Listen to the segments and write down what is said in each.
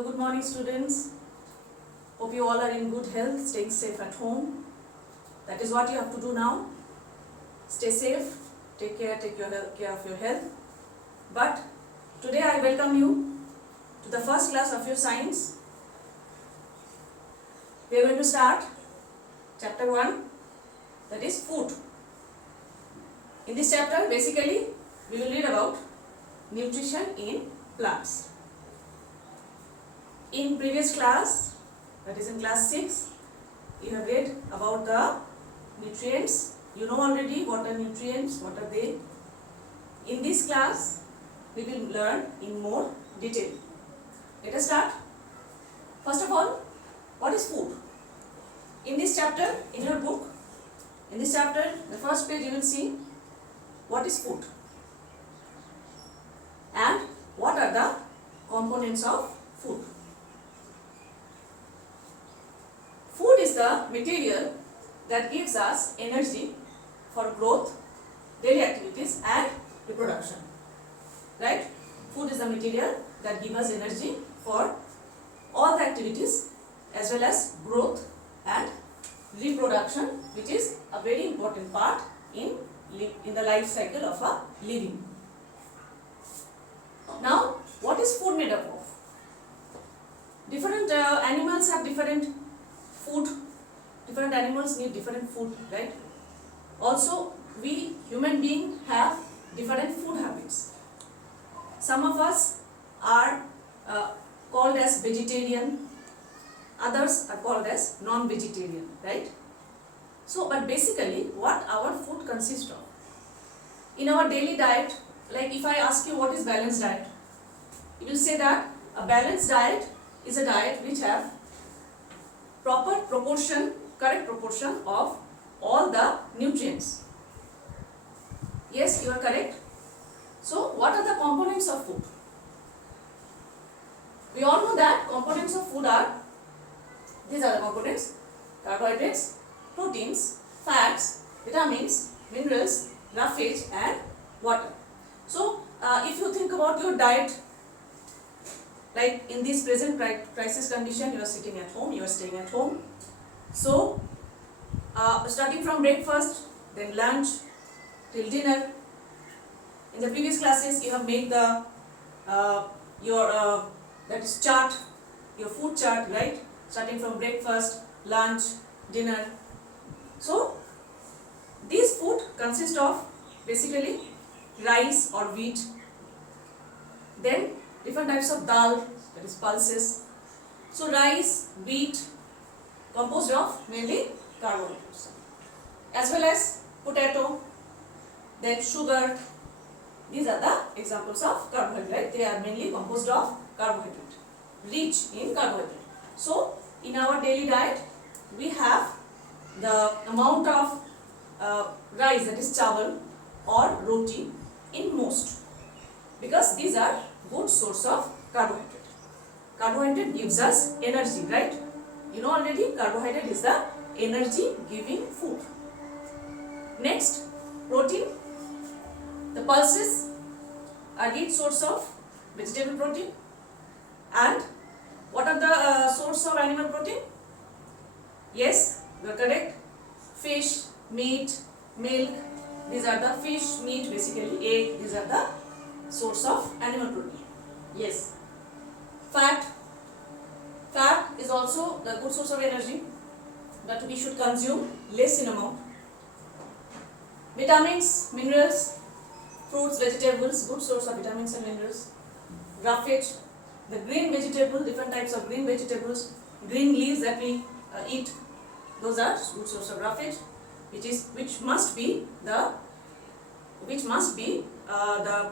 So good morning students. Hope you all are in good health, staying safe at home. That is what you have to do now. Stay safe, take care of your health. But today I welcome you to the first class of your science. We are going to start chapter 1, that is food. In this chapter basically we will read about nutrition in plants. In previous class, that is in class 6, you have read about the nutrients. You know already what are nutrients, what are they. In this class, we will learn in more detail. Let us start. First of all, what is food? In this chapter, in your book, in this chapter, the first page you will see what is food and what are the components of food. Food is the material that gives us energy for growth, daily activities and reproduction. Right? Food is the material that gives us energy for all the activities as well as growth and reproduction, which is a very important part in the life cycle of a living. Now, what is food made up of? Different animals have different food. Different animals need different food, right? Also, we human beings have different food habits. Some of us are called as vegetarian, others are called as non-vegetarian, right? So, but basically what our food consists of? In our daily diet, like if I ask you what is balanced diet, you will say that a balanced diet is a diet which have proper proportion, correct proportion of all the nutrients. Yes, you are correct. So, what are the components of food? We all know that components of food are, these are the components: carbohydrates, proteins, fats, vitamins, minerals, roughage and water. So, if you think about your diet, like in this present crisis condition, you are sitting at home, you are staying at home. So, starting from breakfast, then lunch, till dinner. In the previous classes, you have made the that is chart, your food chart, right? Starting from breakfast, lunch, dinner. So, these food consist of basically rice or wheat, then different types of dal, that is pulses. So, rice, wheat, composed of mainly carbohydrates, as well as potato, then sugar. These are the examples of carbohydrate. They are mainly composed of carbohydrate, rich in carbohydrate. So, in our daily diet, we have the amount of rice, that is chawal or roti in most, because these are good source of carbohydrate. Carbohydrate gives us energy, right? You know already carbohydrate is the energy giving food. Next, protein. The pulses are rich source of vegetable protein. And what are the source of animal protein? Yes, you are correct. Fish, meat, milk. These are the fish, meat, basically egg. These are the source of animal protein. Yes. Fat. Fat is also the good source of energy, but we should consume less in amount. Vitamins, minerals, fruits, vegetables, good source of vitamins and minerals. Roughage, the green vegetable, different types of green vegetables, green leaves that we eat, those are good source of roughage, which must be the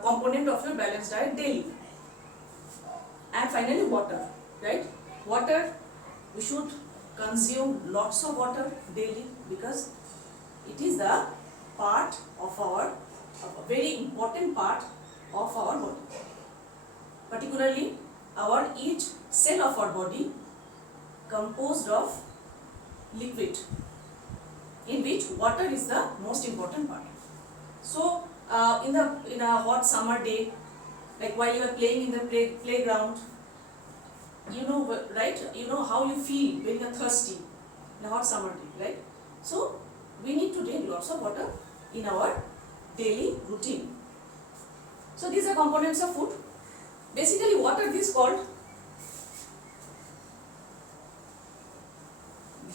component of your balanced diet daily. And finally, water, right? Water, we should consume lots of water daily, because it is the part of a very important part of our body. Particularly, each cell of our body composed of liquid, in which water is the most important part. So, in a hot summer day, like while you are playing in the playground, you know, right? You know how you feel when you are thirsty in a hot summer day, right? So we need to drink lots of water in our daily routine. So these are components of food. Basically, what are these called?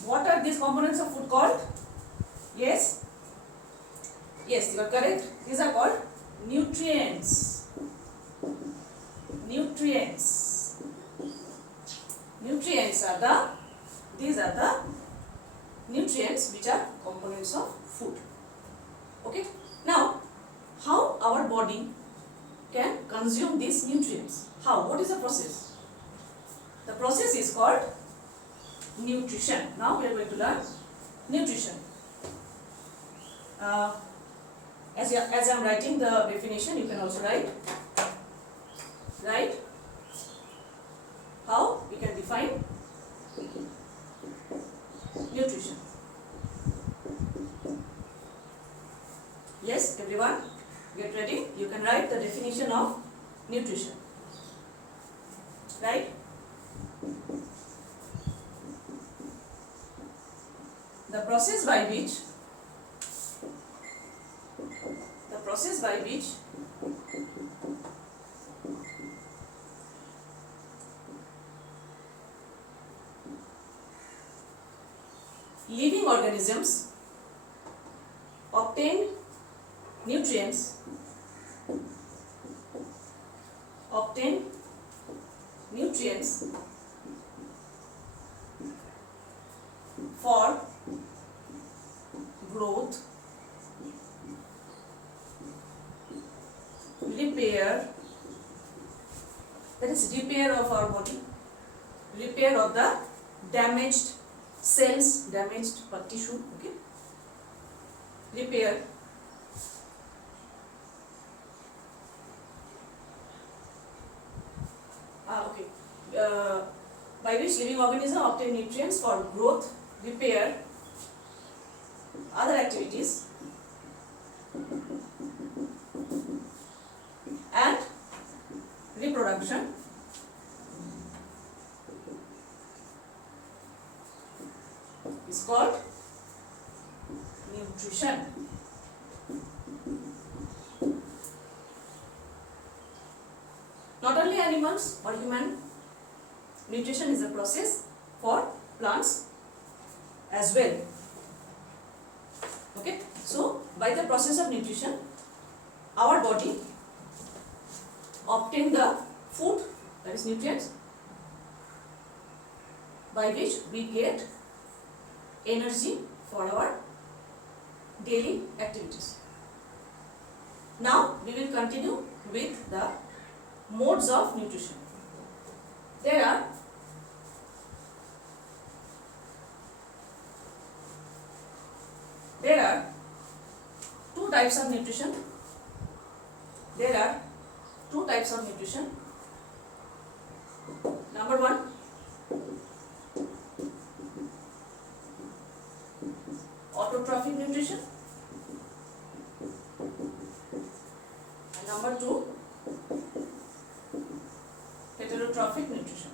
What are these components of food called? Yes? Yes, you are correct. These are called nutrients. Nutrients. Nutrients are these are the nutrients which are components of food. Okay? Now, how our body can consume these nutrients? How? What is the process? The process is called nutrition. Now we are going to learn nutrition. As I am writing the definition, you can also write. Right? How we can define nutrition. Yes, everyone, get ready. You can write the definition of nutrition. Right? The process by which living organisms obtain nutrients for growth, repair, that is repair of our body, repair of the damaged cells, damaged tissue, okay, repair, by which living organism obtain nutrients for growth, repair, other activities, and reproduction. Is called nutrition. Not only animals or human, nutrition is a process for plants as well. Okay, so by the process of nutrition, our body obtain the food, that is nutrients, by which we get energy for our daily activities. Now we will continue with the modes of nutrition. There are two types of nutrition. Number one, autotrophic nutrition, and number two, heterotrophic nutrition.